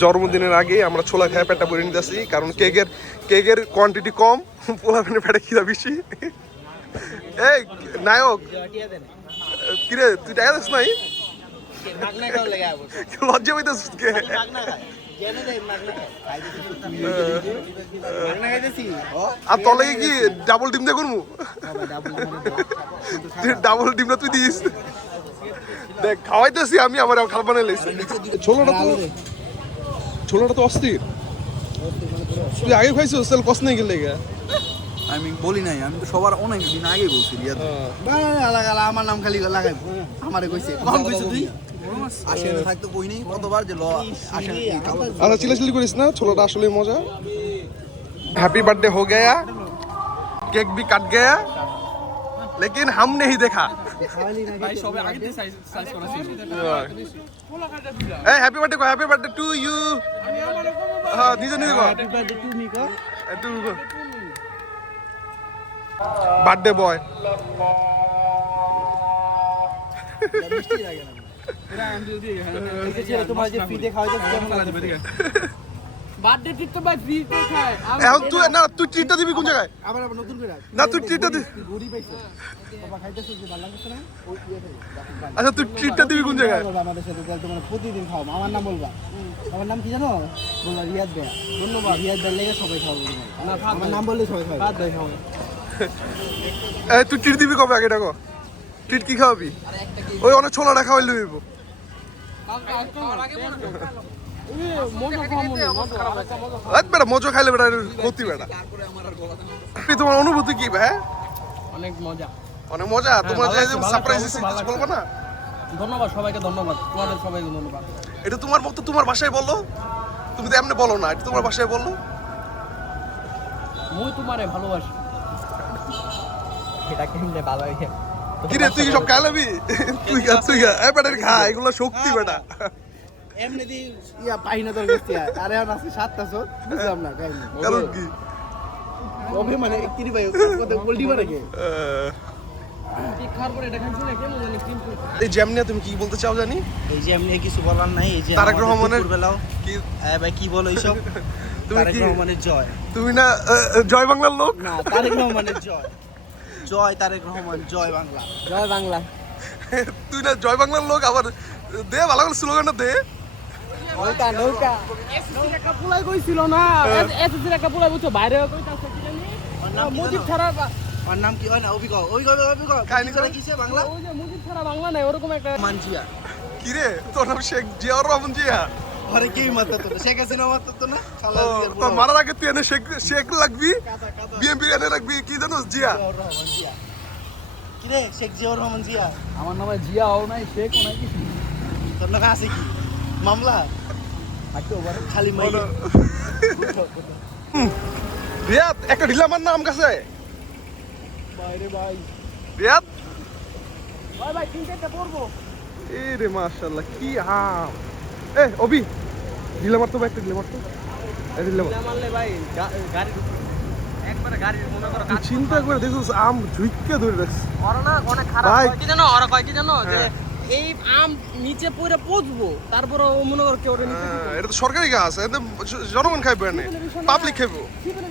জন্মদিনের আগে আমরা ছোলা খায় পেটটা ভরে নিতেছি, কারণ কেকের কোয়ান্টিটি কম, পোলাপানের পেটে খিদা বেশি। এই নায়ক কিরে, তুই টাকা দিস নাই? লজ্জা পাইতেছিস কে? আর তলে কি ডাবল ডিম দিয়ে করবো? ডাবল ডিমটা তুই দিস। দেখ খাওয়াইতেছি আমি, আমার খাল বানাই লাইছি। ছোলাটা তো অস্থির। তুই আগে খাইছিস সেল কষ্ট নেই গেলে? আমি বলি নাই, আমি তো সবার অনেক দিন আগে বলছি আমার নাম খালি লাগাই আমারে কইছে কম কইছে তুই আসে থাকতো কই নেই কতবার যে ল আসে। আচ্ছা চিল্লাচিল্লি করিস না, ছোলাটা আসলে মজা। हैप्पी बर्थडे हो गया, केक भी कट गया, लेकिन हम नहीं देखा। भाई সবে আগে থেকে সাইজ করা ছিল। এই হ্যাপি বার্থডে টু ইউ। হ্যাঁ নিজে নিজে কর। হ্যাপি বার্থডে টু মি কর। Two birthday boy. মিষ্টি লাগে না পুরা আমি যদি এই তোমার যে ফ্রিতে খাওয়াইছো কেমন লাগবে? বার্থডে ট্রিট তো ভাই ফ্রিতে খায়। এখন তুই না, তুই ট্রিটটা দিবি কোন জায়গায়? আবার নতুন করে না তুই ট্রিটটা দিবি। গুড়ি পাইছো বাবা খাইতেছো যে ভালো লাগছে না ওই ইয়ে। আচ্ছা তুই ট্রিটটা দিবি কোন জায়গায়? আমাদের সাথে তোমার প্রতিদিন খাও। আমার নাম বলবা। আমার নাম কি জানো? বলবা রিয়াদ ভাই। ধন্যবাদ। রিয়াদ ভাই লেগে সবাই খাও। না আমার নাম বললে সবাই খাবে। বাদ দাও খাও। এই তুই ট্রিট দিবি কবে আগে ডাকো? ট্রিট কি খাওয়াবি? ওই অনেক ছোলাটা খাওয়াই লইব। বেটা মজা খাইলে বেটা ক্ষতি বেটা। তোমার অনুভূতি কি ভাই? অনেক মজা। অনেক মজা। তোমার যে সারপ্রাইজ দিছিস বলবো না? ধন্যবাদ সবাইকে, ধন্যবাদ তোমাদের সবাইকে ধন্যবাদ। এটা তোমার মত তোমার ভাষায় বলো, তুমি তো এমনি বলো না, এটা তোমার ভাষায় বলো। মুই তোমারে ভালোবাসি। এটা কেমনে ভালো হইছে? কি রে তুই সব খাইলাবি? তুই খা এই বেটা খা, এগুলো শক্তি বেটা। এমনি দি ইয়া পাই না তোর কাছে আরে আর আছে 7টা সর বুঝলাম না কাই না কারণ কি ওবে মানে একটি ভাই কত গোল্ডি মারে কে ঠিক খাওয়ার পরে এটা খাইছি না কেমন জানি ক্রিম। এই জ্যাম নিয়ে তুমি কি বলতে চাও জানি? এই যে এমনি কিছু বলার নাই। এই যে তারেক রহমানের বেলাও কি ভাই কি বলো এইসব? তারেক রহমানের জয়। তুমি না জয় বাংলার লোক? না তারেক রহমানের জয়। জয় তারেক রহমান, জয় বাংলা। জয় বাংলা। তুই না জয় বাংলার লোক, আবার দে ভালো করে স্লোগানটা দে। নৌকা নৌকা এসএসসি একটা পুলাই কইছিল না, এসএসসি একটা পুলাই বুঝছো বাইরে কইতাছে কি জানি মুজিব ছাড়া। ওর নাম কি? ওই না অভিজ্ঞ কাহিনী করে কিছে বাংলা? ওই যে মুজিব ছাড়া বাংলা নাই ওরকম একটা মানজিয়া। কি রে তোর নাম শেখ জিয়াউর রহমান জিয়া? আরে কি মারতো তো? শেখ হাসিনা মারতো তো না? তোর মারার আগে তুই এনে শেখ লাগবি, বিএমপি এনে রাখবি কি জানো? জিয়া। কি রে শেখ জিয়াউর রহমান জিয়া? আমার নামে জিয়াও নাই শেখও নাই কিছু। তোর নাম আছে কি মামলা? খালি মাইল রিয়াদ একটা ঢিলা মার নাম কাছে বাইরে ভাই রিয়াদ। ভাই ভাই তিনটা পড়বো। এ রে মাশাআল্লাহ কি আম। এ অবি ঢিলা মারতো ভাই, একটা ঢিলা মারতো। এই ঢিলা মার মারলে ভাই গাড়ি একবারে গাড়ি মনে করো তুই চিন্তা করে দেখছিস আম ঝুইক্কা ধরে রাখছিস। ওরা না অনেক খারাপ ভাই। হয় কি জানো? ওরা কয় কি জানো যে হ্যাঁ। এই আম নিচে পড়ে পচবো, তারপরে ও মনে করো কেউ নিচে এটা তো সরকারি গাছ, এটা জনগণ খাইবে না, পাবলিক খাইবো। কি বলে